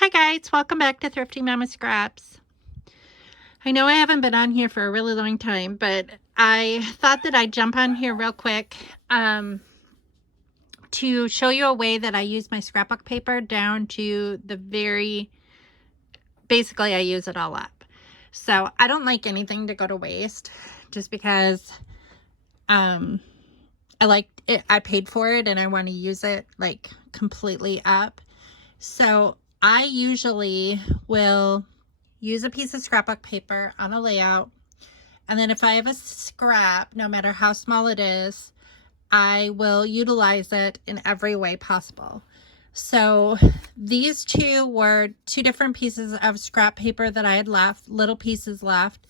Hi guys, welcome back to Thrifty Mama Scraps. I know I haven't been on here for a really long time, but I thought that I'd jump on here real quick to show you a way that I use my scrapbook paper down to the basically I use it all up. So I don't like anything to go to waste just because I like it, I paid for it and I want to use it like completely up. So I usually will use a piece of scrapbook paper on a layout, and then if I have a scrap, no matter how small it is, I will utilize it in every way possible. So these two were two different pieces of scrap paper that I had left, little pieces left.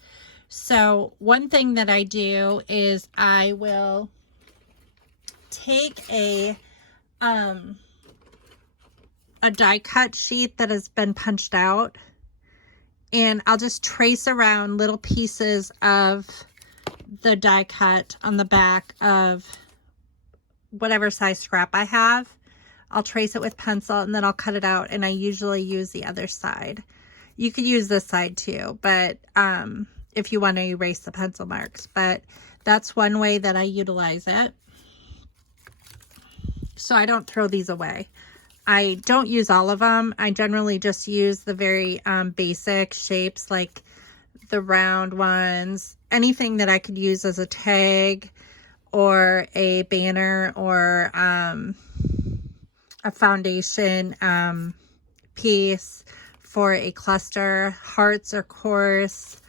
So one thing that I do is I will take a die cut sheet that has been punched out, and I'll just trace around little pieces of the die cut on the back of whatever size scrap I have. I'll trace it with pencil and then I'll cut it out, and I usually use the other side. You could use this side too, but if you want to erase the pencil marks, but that's one way that I utilize it. So I don't throw these away. I don't use all of them. I generally just use the very basic shapes, like the round ones, anything that I could use as a tag or a banner or a foundation piece for a cluster, hearts or course,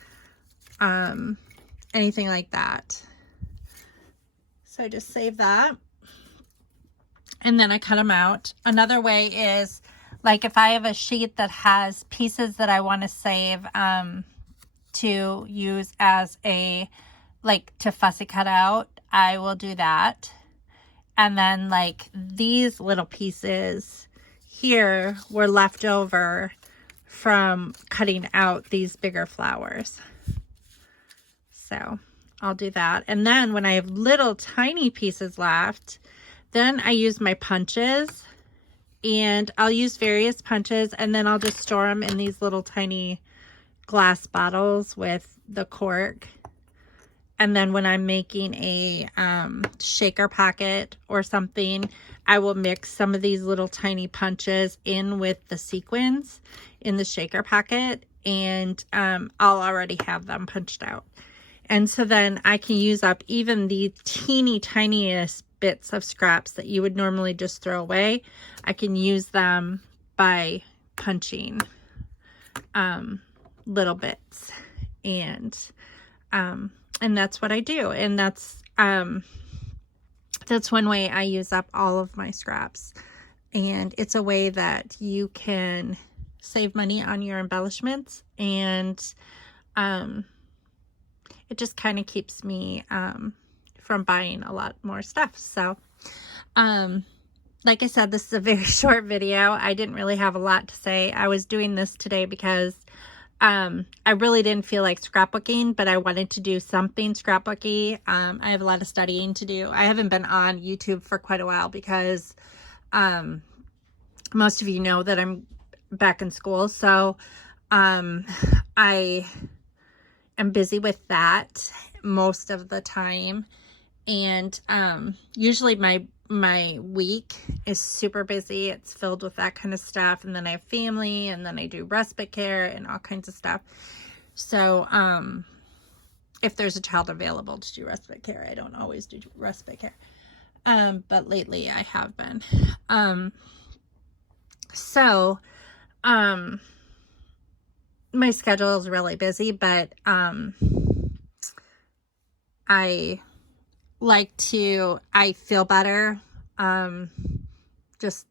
anything like that. So I just save that. And then I cut them out. Another way is, like, if I have a sheet that has pieces that I want to save to use as a, like, to fussy cut out, I will do that. And then, like, these little pieces here were left over from cutting out these bigger flowers. So I'll do that. And then when I have little tiny pieces left, then I use my punches, and I'll use various punches, and then I'll just store them in these little tiny glass bottles with the cork. And then when I'm making a shaker pocket or something, I will mix some of these little tiny punches in with the sequins in the shaker pocket, and I'll already have them punched out. And so then I can use up even the teeny tiniest bits of scraps that you would normally just throw away. I can use them by punching little bits, and that's what I do. And that's one way I use up all of my scraps, and it's a way that you can save money on your embellishments, and it just kind of keeps me from buying a lot more stuff. So like I said, this is a very short video. I didn't really have a lot to say. I was doing this today because I really didn't feel like scrapbooking, but I wanted to do something scrapbooky. I have a lot of studying to do. I haven't been on YouTube for quite a while because most of you know that I'm back in school, so I am busy with that most of the time. And usually my week is super busy. It's filled with that kind of stuff. And then I have family, and then I do respite care and all kinds of stuff. So if there's a child available to do respite care, I don't always do respite care. But lately I have been. My schedule is really busy, but I feel better. Just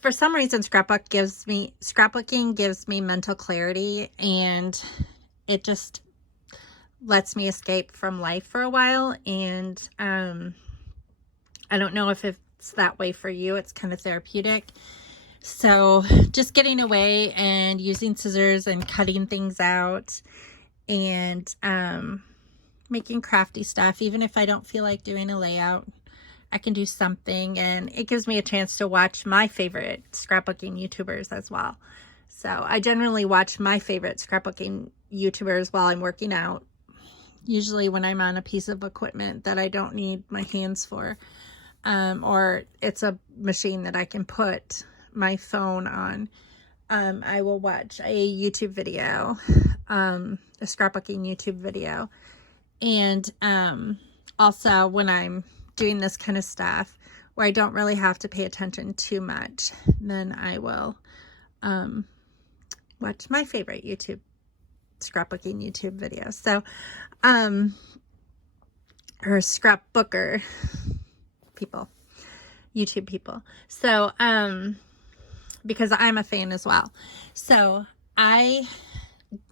for some reason, scrapbooking gives me mental clarity, and it just lets me escape from life for a while. And I don't know if it's that way for you. It's kind of therapeutic. So just getting away and using scissors and cutting things out, and making crafty stuff, even if I don't feel like doing a layout, I can do something, and it gives me a chance to watch my favorite scrapbooking YouTubers as well. So I generally watch my favorite scrapbooking YouTubers while I'm working out, usually when I'm on a piece of equipment that I don't need my hands for, or it's a machine that I can put my phone on. I will watch a YouTube video, a scrapbooking YouTube video. And also when I'm doing this kind of stuff where I don't really have to pay attention too much, then I will watch my favorite scrapbooking YouTube videos. So, or scrapbooker people, YouTube people. So, because I'm a fan as well. So I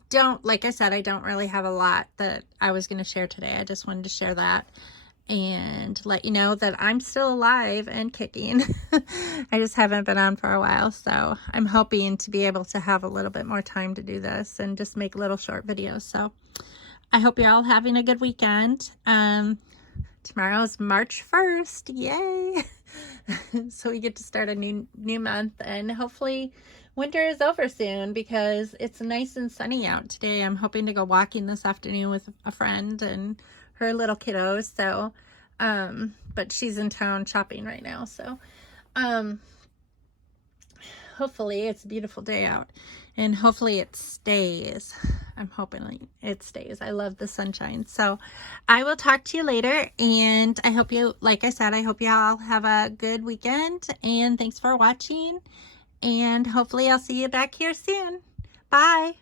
don't, like I said, I don't really have a lot that I was going to share today. I just wanted to share that and let you know that I'm still alive and kicking. I just haven't been on for a while, so I'm hoping to be able to have a little bit more time to do this and just make little short videos. So I hope you're all having a good weekend. Tomorrow is March 1st. Yay! So we get to start a new month, and hopefully winter is over soon because it's nice and sunny out today. I'm hoping to go walking this afternoon with a friend and her little kiddos. So, but she's in town shopping right now. So, hopefully it's a beautiful day out, and hopefully it stays. I'm hoping it stays. I love the sunshine. So I will talk to you later, and I hope you, like I said, I hope you all have a good weekend, and thanks for watching, and hopefully I'll see you back here soon. Bye.